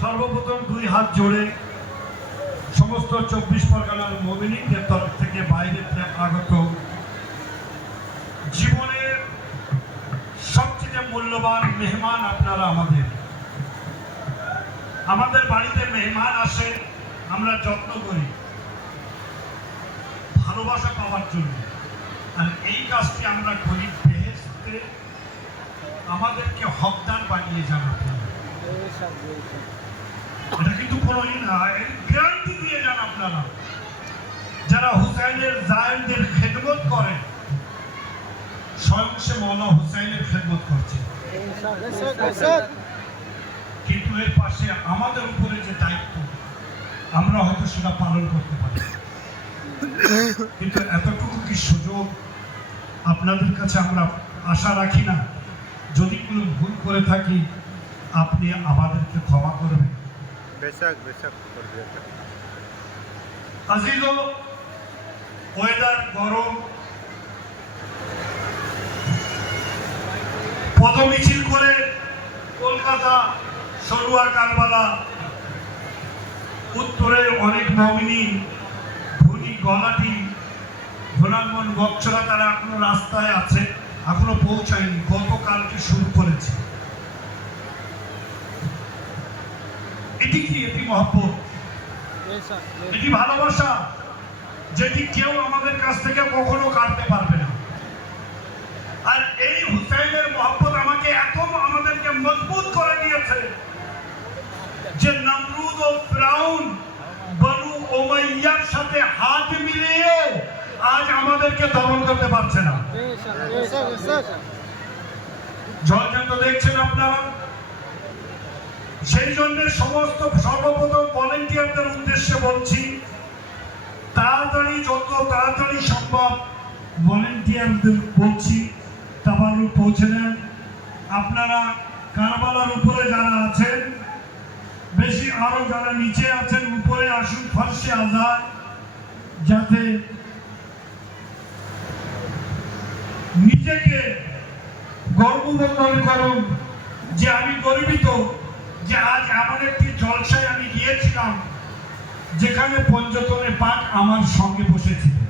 সর্বপ্রথম দুই হাত জোড়ে সমস্ত 24 পরগনার মুমিনদের তরফ থেকে বাইরে থেকে আগত জীবনের সবচেয়ে মূল্যবান মেহমান আপনারা। আমাদের বাড়িতে মেহমান আসে, আমরা যত্ন করি ভালোবাসা পাওয়ার জন্য, আর এই কাজটি আমরা করি বেহেশতে আমাদেরকে হকদার বানিয়ে যান আপনারা। এটা কিন্তু কোনোই না, গ্যারান্টি দিয়ে যান আপনারা। যারা হুসাইনের জায়েনদের খেদমত করে, স্বয়ং সে মৌলা হুসাইনের খেদমত করছে, কিন্তু এর পাশে আমাদের উপরে যে দায়িত্ব আমরা হয়তো সেটা পালন করতে পারি, কিন্তু এতটুকু কি সুযোগ আপনাদের কাছে আমরা আশা রাখি না? যদি কোনো ভুল করে থাকি আপনি আমাদেরকে ক্ষমা করবেন। আজিজ, ওয়েদার গরম, পদমিছিল করে কলকাতা, সরুয়া, কারবালা, উত্তরে অনেক মুমিন, ধনী, গলাটি, ধনামন, বক্সরা, তারা এখনো রাস্তায় আছে, এখনো পৌঁছায়নি, গতকালকে শুরু করেছে। এটি কি? এটি মহব্বত, এটি ভালোবাসা, যেটি কেউ আমাদের কাছ থেকে কখনো কাটতে পারবে না। আর এই হুসাইনের মহব্বত আমাদেরকে মজবুত করে দিয়েছে যে নমরুদ ও ফিরাউন বনু উমাইয়ার সাথে হাত মিলিয়ে আজ আমাদেরকে দমন করতে পারছে না। ঝড়ঝঞ্ঝ দেখছেন আপনারা। সেই জন্য সর্বপ্রথম ভলেন্টিয়ারদের উদ্দেশ্যে বলছি, তাড়াতাড়ি, যত তাড়াতাড়ি সম্ভব ভলেন্টিয়ারদের বলছি তাবারুক পৌঁছে দেন। আপনারা কারবালার উপরে যারা আছেন, বেশি আরো যারা নিচে আছেন উপরে আসুন, ফার্সে আজাদ, যাতে নিজেকে গর্ববোধ মনে করুন যে আমি গর্বিত যে আজ এমন একটি জলসায় আমি গিয়েছিলাম যেখানে পঞ্চতনে পাক আমার সঙ্গে বসেছিলেন,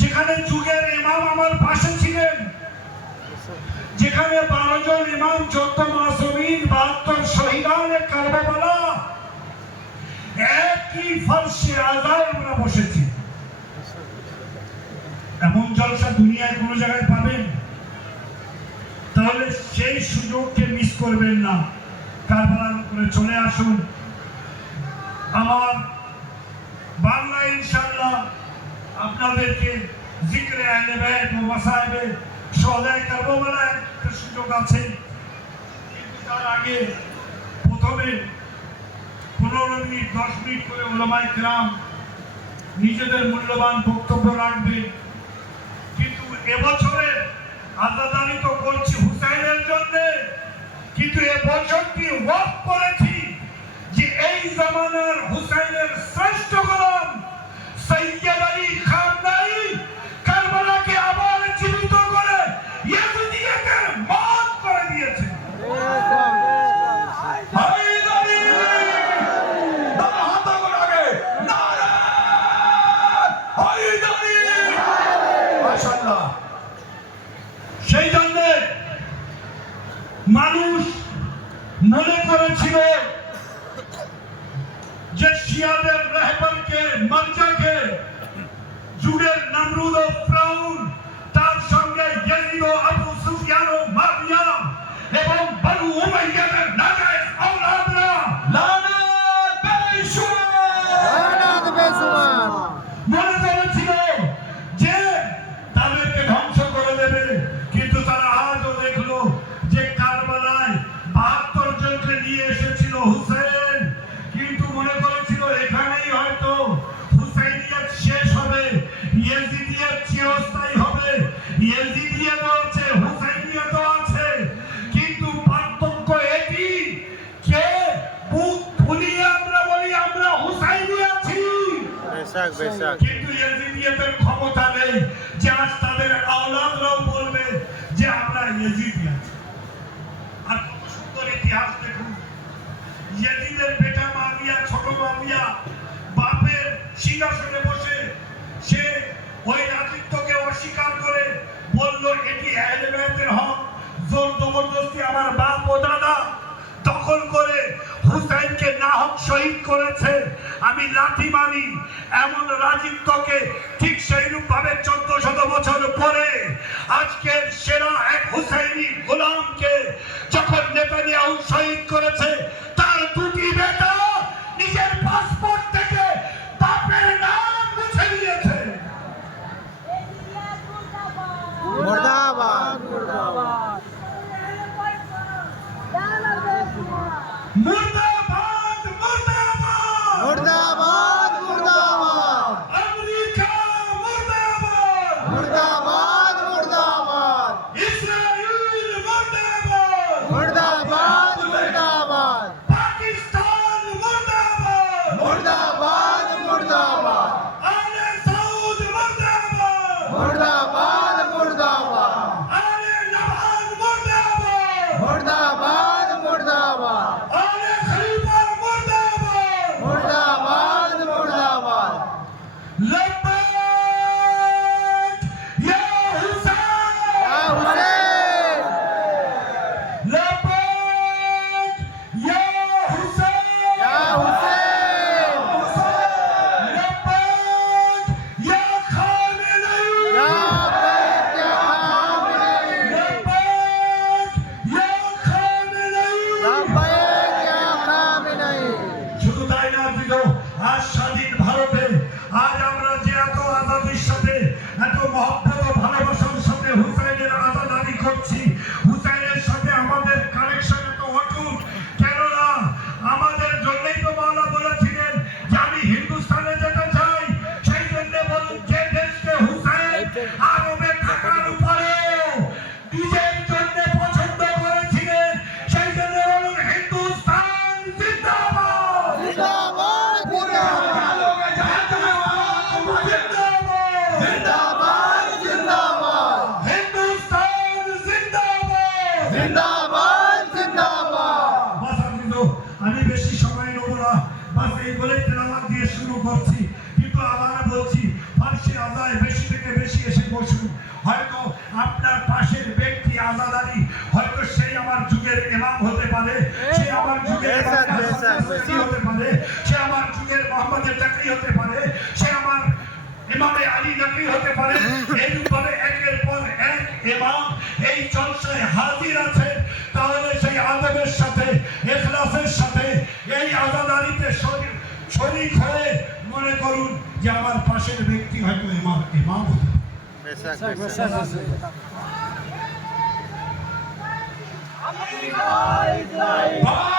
যেখানে যুগের ইমাম আমার পাশে ছিলেন, যেখানে 12 জন ইমাম, 14 মাসুমিন, 72 শহীদানে কারবালা একই ফার্সে আজায় আমরা বসেছি। এমন জলসা দুনিয়ায় কোনো জায়গায় পাবেন? তাহলে সেই সুযোগকে মিস করবেন না। কারবালার উপরে চলে আসুন। আমার বাংলা ইনশাআল্লাহ আপনাদেরকে জিকরে আহলে বাইত ও মাসায়েবে শোহাদায়ে কারবালার একটা সুযোগ আছে, কিন্তু তার আগে প্রথমে 15 মিনিট 10 মিনিট করে উলামায়ে কেরাম নিজেদের মূল্যবান বক্তব্য রাখবে। কিন্তু এবছরে আজাদানি তো করছি হুসাইনের জন্য, কিন্তু এবছরটি ওয়াক্ফ করেছি যে এই জামানার হুসাইনের শ্রেষ্ঠ গোলাম সৈয়দ আলী খামনাই কারবালাকে আবার জীবিত করে ইয়াজিদিয়তের মত করে দিয়েছে। সেই জন্য মানুষ মনে করেছিল যে শিয়াদের রাহবরকে, মর্যাকে, যুগের নমরুদ ও ফিরাউন, তার সঙ্গে ইয়াজিদ ও আবু সুফিয়ান ও মুআবিয়া এবং বনু উমাইয়াদের নাজায়েজ আওলাদরা লানাত বেশুমার মনে করেছিল যে তাদেরকে ধ্বংস করে দেবে, কিন্তু তারা আজও দেখলো যে কারবালায় 72 জনকে নিয়ে এসেছিল হুসেন, কিন্তু মনে করেছিল এখানেই হয়তো হুসাইনিয়ত শেষ হবে, ইয়াজিদিয়ত চিরস্থায়ী হবে। ইয়াজিদিয়ত আছে, হুসাইনিয়ত আছে, কিন্তু পার্থক্য এটি যে বুক ফুলিয়ে আমরা বলি আমরা হুসাইনি আছি, কিন্তু ইয়াজিদিয়তের ক্ষমতা নেই যে আজ তাদের আওলাদরাও বলবে যে আমরা ইয়াজিদি আছি। আর কত সুন্দর ইতিহাস দেখুন, ওই রাজত্বকে অস্বীকার করে বলল এটি আহলে বাইতের হক। জোর জবরদস্তি আমার বাপ ও দাদা দখল করে হুসাইনকে নাহক শহীদ করেছে। আমি লাথি মারি এমন রাজত্বকে ঠিক সেইরূপ ভাবে 1400 বছর পরে আজকের সেরা এক হুসাইনি গোলামকে যখন নেতানিয়াহু শহীদ করেছে, তার দুটি বেটা নিজের পাসপোর্ট থেকে বাপের নাম মুছে দিয়েছে। মুর্দাবাদ মুর্দাবাদ মুর্দাবাদ মুর্দাবাদ মুর্দাবাদ আমেরিকা মুর্দাবাদ মুর্দাবাদ মুর্দাবাদ ইসরায়েল মুর্দাবাদ মুর্দাবাদ মুর্দাবাদ পাকিস্তান মুর্দাবাদ মুর্দাবাদ মুর্দাবাদ আলে সাউদ মুর্দাবাদ মুর্দাবাদ মুর্দাবাদ আলে নওয়াজ মুর্দাবাদ মুর্দাবাদ মুর্দাবাদ আলে খলিফা মুর্দাবাদ মুর্দাবাদ মুর্দাবাদ লব্বাইক ইয়া হুসাইন লব্বাইক ইয়া হুসাইন ইয়া হুসেন লব্বাইক ইয়া খামেনি ইয়া বাইত ইয়া খামেনি লব্বাইক ইয়া খামেনি লাব্বাইক ইয়া খামেনি। শুধু তাই না প্রিয়, আজ স্বাধীন ভারতে আজ আমরা যে এত আজাদির সাথে এত মহব্বত ও ভালোবাসার সাথে হুসাইনের আজাদারি করছি, হুসাইনের সাথে আমাদের কানেকশন এত অটুট, কেননা আমাদের জন্যই তো মাওলা বলেছিলেন যে আমি হিন্দুস্তানে যেতে চাই। সেই জন্য বলুন, যে দেশকে হুসাইন আরবে থাকার উপরেও নিজের জন্য পছন্দ করেছিলেন, সেই জন্য বলুন হিন্দুস্তান জিন্দাবাদ জিন্দাবাদ জিন্দাবাদ জিন্দাবাদ হিন্দুস্তান জিন্দাবাদ। জিন্দাবাদ জিন্দাবাদ। বাস আমি বেশি সময় নেব না, বাস এই বলে তেলাওয়াত দিয়ে শুরু করছি। কিন্তু আবার বলছি, ফার্সি আজায় বেশি থেকে বেশি এসে বসুন। হয়তো আপনার পাশের ব্যক্তি আজাদারি, হয়তো সেই আমার যুগের ইমাম হতে পারে, সে আমার যুগের Yes, sir, yes, sir, yes, sir. হতে পারে, সে আমার যুগের মোহাম্মদের চাকরি হতে পারে, সে আমার ইমামে আলী নকরি হতে পারে। এইভাবে একের পর এক ইমাম এই জলসায় হাজির আছে। তাহলে সেই আদবের সাথে, ইখলাসের সাথে এই আজাদারিতে শরীক হয়ে মনে করুন যে আমার পাশের ব্যক্তি হয়তো ইমাম হতে পারে। বেশক বেশক। ভাই